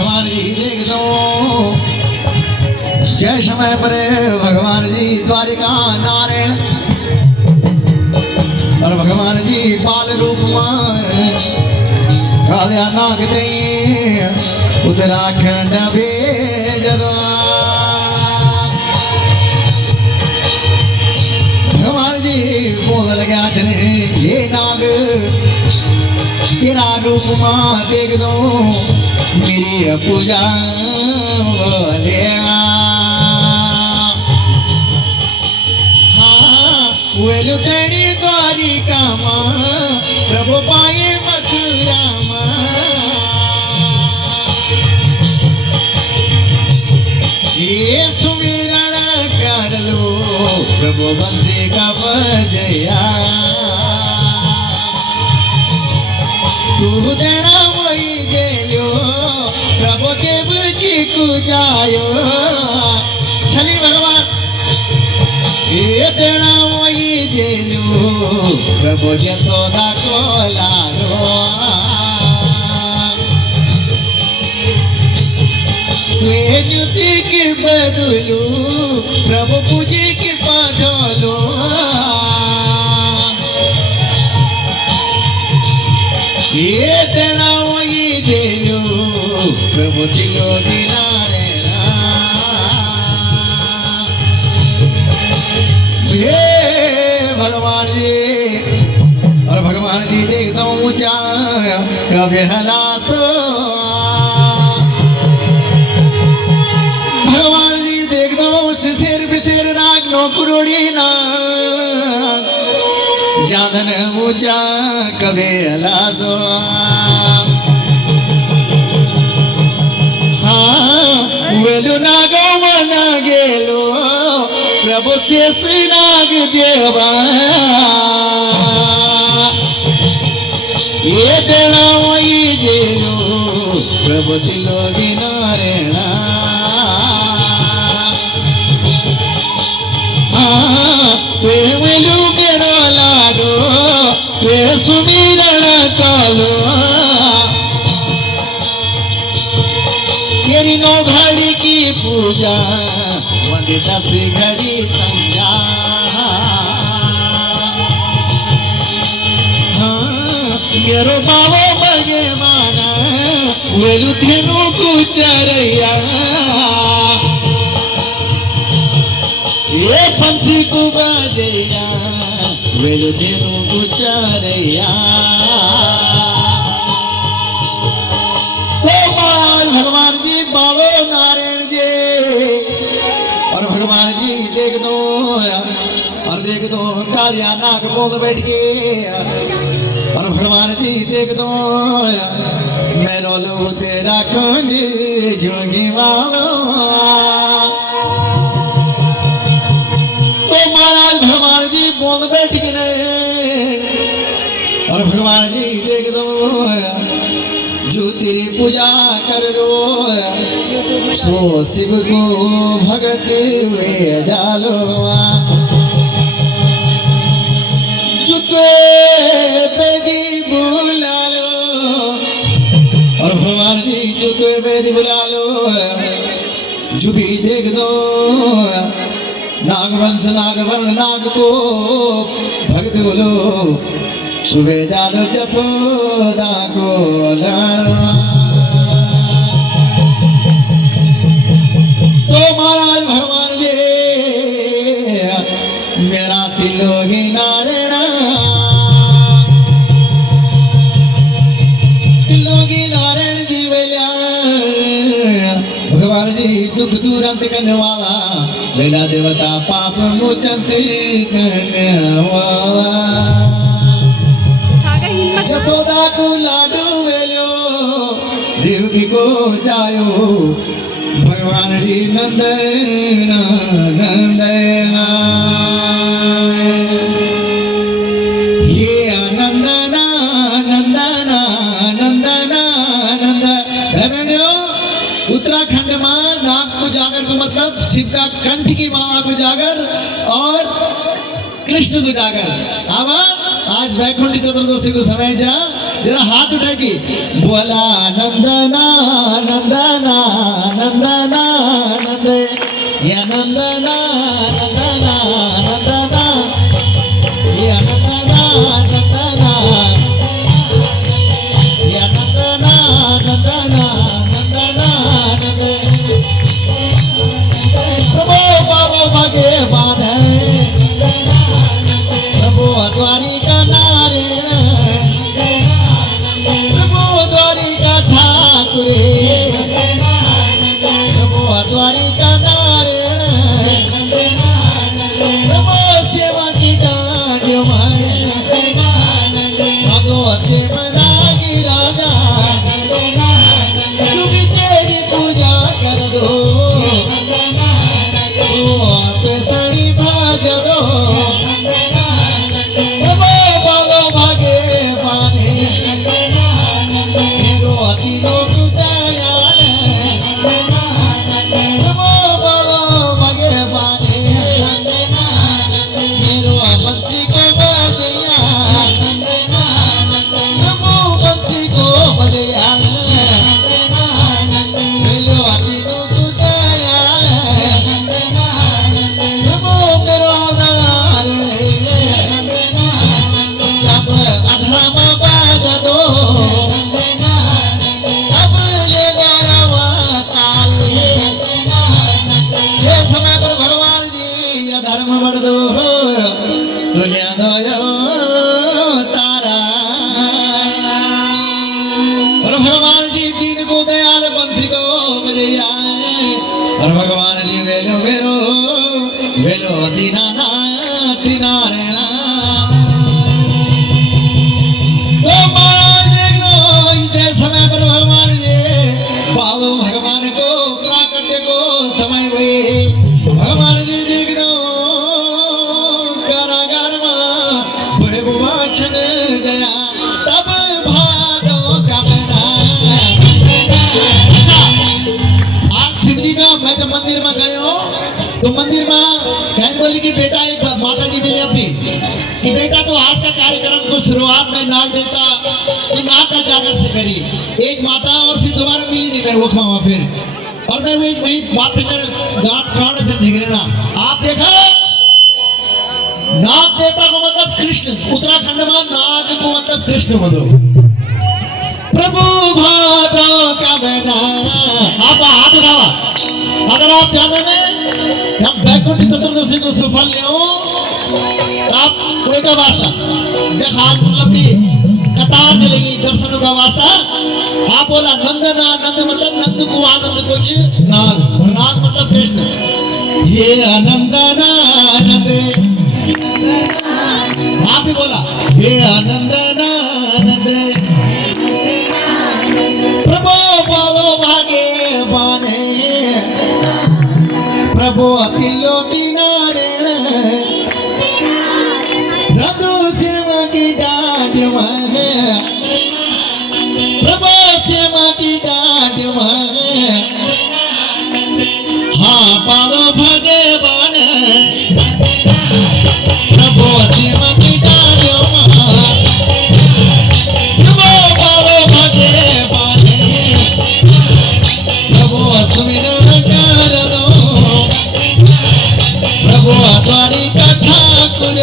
भगवान जी देख दो जय समय पर भगवान जी द्वारिका नारायण और भगवान जी बाल रूप में कालिया नाग दे उत्तराखंड भेज दो भगवान जी बोल लगा चने ये नाग तेरा रूप मां देख दो मेरी पूजा बोले वेलु तेरी द्वारिका मां प्रभु पाए मथुरा मां ये सुमिरन कर लो प्रभु बंसी का बजया तू देना वही जेलो प्रभु देव जी को जायो शनि भगवान ये देना वही जेलो प्रभु यशोदा को लालो तुए न्युति के बदलू प्रभु पूजे के पाठलो ये तेरा वही जेलो प्रभु दिलो दिनारे ये भगवान जी और भगवान जी देखता हूँ ऊंचा कभी हलासो भगवान जी देखता हूँ शिशिर बिशिर नाग नौकुरोड़ी नाग जादन ऊंचा कभी हलासो वेलु नागो मना गेलो प्रभु शेष नाग देवा ये देना वही जेलो प्रभु दिलो नारायणा ते वेलु मेरो लाडो ते सुमिरण कालो तेरी 9 घड़ी की पूजा वंदे 10 घड़ी संध्या मेरो बाबो बगे माना वेलु धेनु कुचरैया ये पंछी को बजैया वेलु धेनु कुचरैया भगवान जी बालो नारायण जी और भगवान जी देख दो और देख दो कालिया नाग बोल बैठ के और भगवान जी देख दो मैं रोलू तेरा कोनी जोगी वालो तो महाराज भगवान जी बोल बैठ के नहीं और भगवान जी देख दो जो तेरी पूजा कर लो सो शिव को भगत हुए जालो जुते बेदी बुला लो और भगवान जी जुते बेदी बुला लो जो भी देख दो नागवंश नागवर्ण नाग को भगत बोलो सुबह जालो जसोदा को लाडवा तो महाराज भगवान जी मेरा तिलोगी नारायणा तिलोगी नारायण जी वेला भगवान जी दुख दूर अंत करने वाला वेला देवता पाप मोचन करने वाला जसोदा को लाडू वेलो देवकी को जायो भगवान जी नंदना नंदना ये नंदना नंदना नंदना नंदना उत्तराखंड में नाग को जागर को मतलब शिव का कंठ की माला को जागर और कृष्ण को जागर अब आज वैकुंठ चतुर्दशी को समय जा जरा हाथ उठा के बोला नंदना नंदना नंदना नंद या नंदना नंदना नंदना या नंदना नंदना या नंदना नंदना नंदना नंद प्रभु बाबा भगवान प्रभु द्वारिका नारायण प्रभु द्वारिका ठाकुर प्रभु द्वारिका नारायण प्रभु सेवा की डांडियों प्रभु सेवा की राजा तू भी तेरी पूजा कर दो तो सड़ी भाज दो प्रभु बोलो भागे पाने मेरो दिलों को दयाल प्रभु बोलो भागे पाने मेरो बंसी को बजया प्रभु बंसी को बजया मेरो दिलों को दयाल प्रभु मेरो नार जब अधर्म बाज दो तब ले गया अवतार ये समय पर भगवान जी अधर्म बढ़ दो दुनिया गयो तारा और भगवान जी दीन को दयाल बंसी को बजैया और भगवान जी वेलो वेलो वेलो दीनानाथ नारायण तो महाराज देख लो इतने समय पर भगवान जी बालो भगवान को प्राकट्य को समय हुए भगवान जी देख लो कारागार में भय वाचन जया तब भादो कमना आज शिव जी का मैं जब मंदिर में गयो तो मंदिर में कहने बोली कि बेटा एक माता जी मिली अपनी कि बेटा तो आज का कार्यक्रम को शुरुआत में नाग देता तो नाग का जागर से करी एक माता और फिर दोबारा मिली नहीं मैं वो खावा फिर और मैं वही बात कर गांठ काट से झगड़ना आप देखा नाग देवता को मतलब कृष्ण उत्तराखंड में नाग को मतलब कृष्ण बोलो प्रभु भादो कमना आप हाथ उठावा अगर आप चाहते हैं हम बैकुंठ चतुर्दशी को सफल ले आप कोई का वास्ता खास मतलब की कतार चलेगी दर्शनों का वास्ता आप बोला नंदना नंद मतलब नंद को आनंद कुछ नाग और नाग मतलब कृष्ण ये आनंदना नंद आप ही बोला ये आनंदना नंद प्रभु बोलो भागे बाने प्रभु अतिलो नारायण रघु सेवा की डांड प्रभु सेवा की डांड हाँ पालो भगवान प्रभु सेवा की डांड प्रभु पालो भगवान प्रभु सुमिरन कर दो प्रभु द्वारिका ठाकुर